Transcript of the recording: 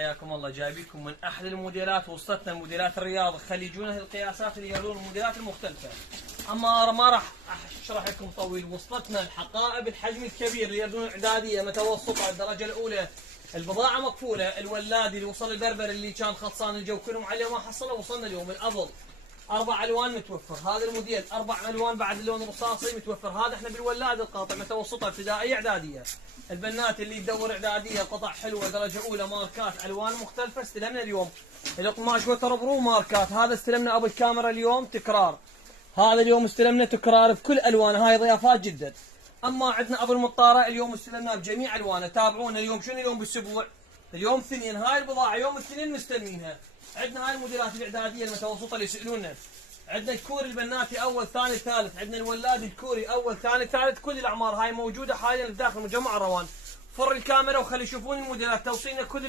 حياكم الله. جايبيكم من احلى الموديلات، وصلتنا موديلات الرياض، خلي يجونا القياسات اللي يلون الموديلات المختلفه. اما ما راح اشرح لكم طويل. وصلتنا الحقائب الحجم الكبير اللي يلون اعداديه متوسطه الدرجه الاولى، البضاعه مقفوله، الولادي اللي وصل البربر اللي كان خلصان الجو كلهم عليه ما حصله، وصلنا اليوم الافضل. 4 الوان متوفر، هذا الموديل 4 الوان بعد اللون الرصاصي متوفر. هذا احنا بالولاد القاطع متوسطه ابتدائيه اعداديه. البنات اللي تدور اعداديه قطع حلوه درجه اولى ماركات الوان مختلفه استلمنا اليوم. القماش وتر برو ماركات، هذا استلمنا ابو الكاميرا اليوم تكرار. هذا اليوم استلمنا تكرار بكل الوانه، هاي ضيافات جدا. اما عندنا ابو المطاره اليوم استلمناه بجميع الوانه. تابعونا اليوم شنو اليوم بالاسبوع؟ اليوم اثنين، هاي البضاعه يوم الاثنين مستلمينها. عندنا هاي الموديلات الاعداديه المتوسطه اللي يسالونا. عندنا الكوري البناتي اول ثاني ثالث، عندنا الولادي الكوري اول ثاني ثالث، كل الاعمار هاي موجوده حاليا داخل مجمع روان. فر الكاميرا وخلي يشوفون الموديلات، توصينا كل